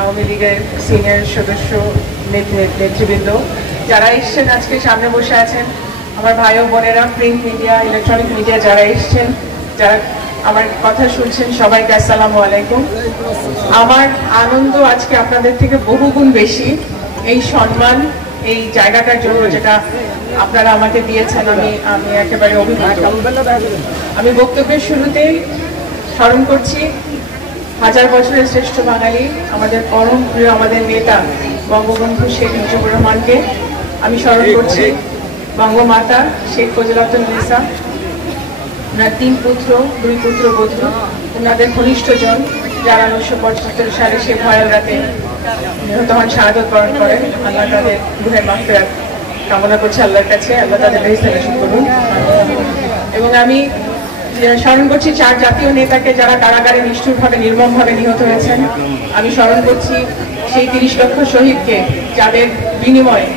আওয়ামী লীগের সিনিয়র সদস্য নেতৃবৃন্দ যারা এসছেন, আজকে সামনে বসে আছেন আমার ভাই ও বোনেরা, প্রিন্ট মিডিয়া, ইলেকট্রনিক মিডিয়া যারা এসছেন, যারা আমার কথা শুনছেন, সবাইকে আসসালামু আলাইকুম। আমার আনন্দ আজকে আপনাদের থেকে বহুগুণ বেশি এই সম্মান, এই জায়গাটার জন্য যেটা আপনারা আমাকে দিয়েছেন। আমি একেবারে অভিভূত। আমি বক্তব্যের শুরুতেই স্মরণ করছি হাজার বছরের শ্রেষ্ঠ বাঙালি, আমাদের পরম প্রিয়, আমাদের নেতা বঙ্গবন্ধু শেখ মুজিবুর রহমানকে। আমি স্মরণ করছি বঙ্গমাতা শেখ ফজিলাতুন্নেসা, ওনার 3 পুত্র 2 পুত্রবধূ, ওনাদের ঘনিষ্ঠজন যারা 1975 সালে সে ভয়াল রাতে নিহত হন, শাহাদত বরণ করেন। আল্লাহ তাদের রুহের মাগফিরাত কামনা করছি আল্লাহর কাছে, আল্লাহ তাদের বেহেশতে নসিব করুন। এবং আমি স্মরণ করছি 4 জাতীয় নেতাকে যারা কারাগারে নিষ্ঠুরভাবে, নির্মমভাবে নিহত হয়েছেন। আমি স্মরণ করছি সেই 30 লক্ষ শহীদকে যাদের বিনিময়ে,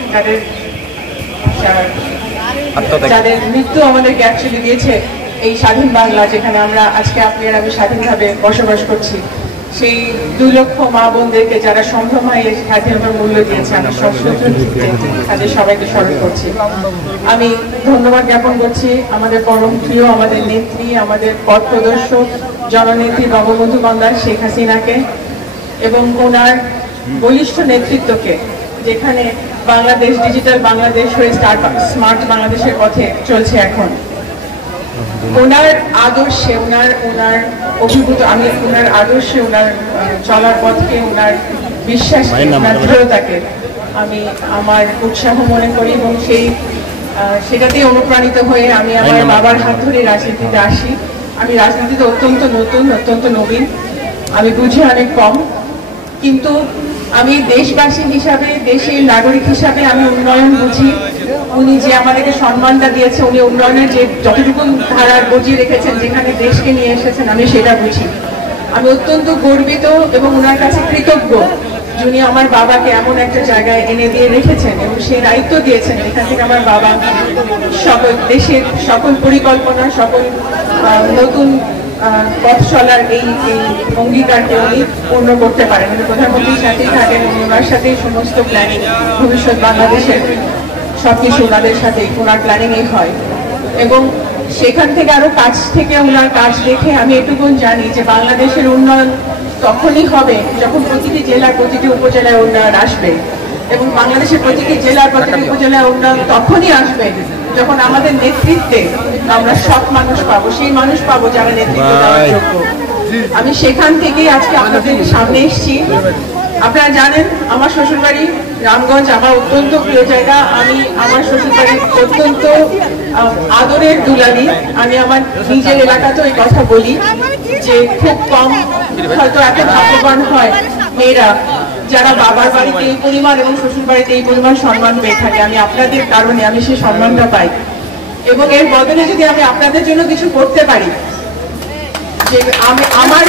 যাদের মৃত্যু আমাদেরকে অ্যাকচুয়ালি দিয়েছে এই স্বাধীন বাংলা, যেখানে আমরা আজকে আপনি আর আমি স্বাধীনভাবে বসবাস করছি। সেই 2 লক্ষ মা বোনদেরকে যারা সম্ভ্রমায় স্বাধীনতার মূল্য দিয়েছে, আমি তাদের সবাইকে স্মরণ করছি। আমি ধন্যবাদ জ্ঞাপন করছি আমাদের পরম প্রিয়, আমাদের নেত্রী, আমাদের পথ প্রদর্শক জননেত্রী বঙ্গবন্ধু কন্যা শেখ হাসিনাকে এবং ওনার বলিষ্ঠ নেতৃত্বকে, যেখানে বাংলাদেশ ডিজিটাল বাংলাদেশ হয়ে স্মার্ট বাংলাদেশের পথে চলছে এখন। ওনার আদর্শে, ওনার অভিভূত, আমি ওনার আদর্শে, ওনার চলার পথকে, ওনার বিশ্বাস, ওনার দৃঢ়তাকে আমি আমার উৎসাহ মনে করি এবং সেটাতেই অনুপ্রাণিত হয়ে আমি আমার বাবার হাত ধরে রাজনীতিতে আসি। আমি রাজনীতিতে অত্যন্ত নতুন, অত্যন্ত নবীন, আমি বুঝি অনেক কম, কিন্তু আমি দেশবাসী হিসাবে, দেশের নাগরিক হিসাবে আমি উন্নয়ন বুঝি। উনি যে আমাদেরকে সম্মানটা দিয়েছে, উনি উন্নয়নের যে যতটুকু ধারা বজিয়ে রেখেছেন, যেখানে দেশকে নিয়ে এসেছেন, আমি সেটা বুঝি। আমি অত্যন্ত গর্বিত এবং ওনার কাছে কৃতজ্ঞ যিনি আমার বাবাকে এমন একটা জায়গায় এনে দিয়ে রেখেছেন এবং সেই দায়িত্ব দিয়েছেন যেখান থেকে আমার বাবা সকল দেশের সকল পরিকল্পনা, সকল নতুন পথ চলার এই অঙ্গীকারকে উনি পূর্ণ করতে পারেন। উনি প্রধানমন্ত্রীর সাথেই থাকেন, ওনার সাথেই সমস্ত প্ল্যানিং, ভবিষ্যৎ বাংলাদেশের সবকিছু ওনাদের সাথে, ওনার প্ল্যানিংই হয়। এবং সেখান থেকে আরো কাছ থেকে ওনার কাজ দেখে আমি এটুকু জানি যে বাংলাদেশের উন্নয়ন তখনই হবে যখন প্রতিটি জেলার, প্রতিটি উপজেলায় উন্নয়ন আসবে, এবং বাংলাদেশের প্রতিটি জেলার, প্রতিটি উপজেলায় উন্নয়ন তখনই আসবে যখন আমাদের নেতৃত্বে আমরা সৎ মানুষ পাবো, সেই মানুষ পাবো যারা নেতৃত্ব দেওয়ার যোগ্য। আমি সেখান থেকেই আজকে আপনাদের সামনে এসেছি। আপনারা জানেন আমার শ্বশুরবাড়ি রামগঞ্জ, আমার অত্যন্ত প্রিয় জায়গা। আমি আমার শ্বশুরবাড়ির অত্যন্ত আদরের দুলালি। আমি আমার নিজের এলাকাতেও এই কথা বলি যে খুব কম হয়তো এত ভাগ্যবান হয় মেয়েরা যারা বাবার বাড়িতে এই পরিমাণ এবং শ্বশুর বাড়িতে এই পরিমাণ সম্মান পেয়ে থাকে। আমি আপনাদের কারণে আমি সেই সম্মানটা পাই, এবং এর বদলে যদি আমি আপনাদের জন্য কিছু করতে পারি, যে আমি আমার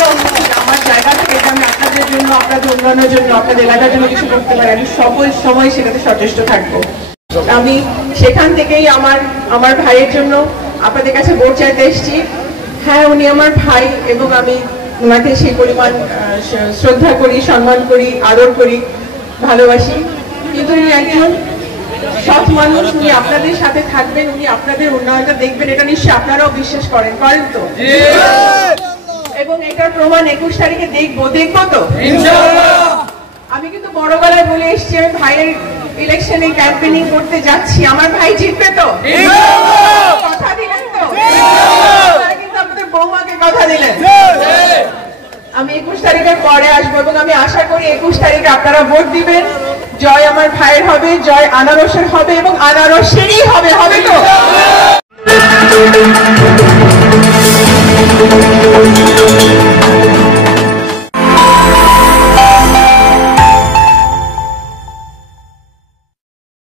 জায়গা থেকে আমি আপনাদের জন্য, আপনাদের উন্নয়নের জন্য, আপনাদের এলাকার জন্য কিছু করতে পারি, আমি সকল সময় সেটাতে সচেষ্ট থাকবো। আমি সেখান থেকেই আমার ভাইয়ের জন্য আপনাদের কাছে ভোট চাইতে এসেছি। হ্যাঁ, উনি আমার ভাই এবং আমি ওনাকে সেই পরিমাণ শ্রদ্ধা করি, সম্মান করি, আদর করি, ভালোবাসি, কিন্তু উনি একজন সৎ মানুষ। উনি আপনাদের সাথে থাকবেন, উনি আপনাদের উন্নয়নটা দেখবেন, এটা নিশ্চয়ই আপনারাও বিশ্বাস করেন তো? এবং এটার প্রমাণ 21 তারিখে দেখবো তো ইনশাআল্লাহ। আমি কিন্তু বড় গলায় বলে এসেছি আমি ভাইয়ের ইলেকশনে ক্যাম্পেইনিং করতে যাচ্ছি, আমার ভাই জিতবে তো ইনশাআল্লাহ, কথা দিলেন তো ইনশাআল্লাহ, কিন্তু আপনাদের বৌমাকে কথা দিলেন। আমি 21 তারিখের পরে আসবো এবং আমি আশা করি 21 তারিখে আপনারা ভোট দিবেন। জয় আমার ভাইয়ের হবে, জয় আনারসের হবে এবং আনারসেরই হবে তো।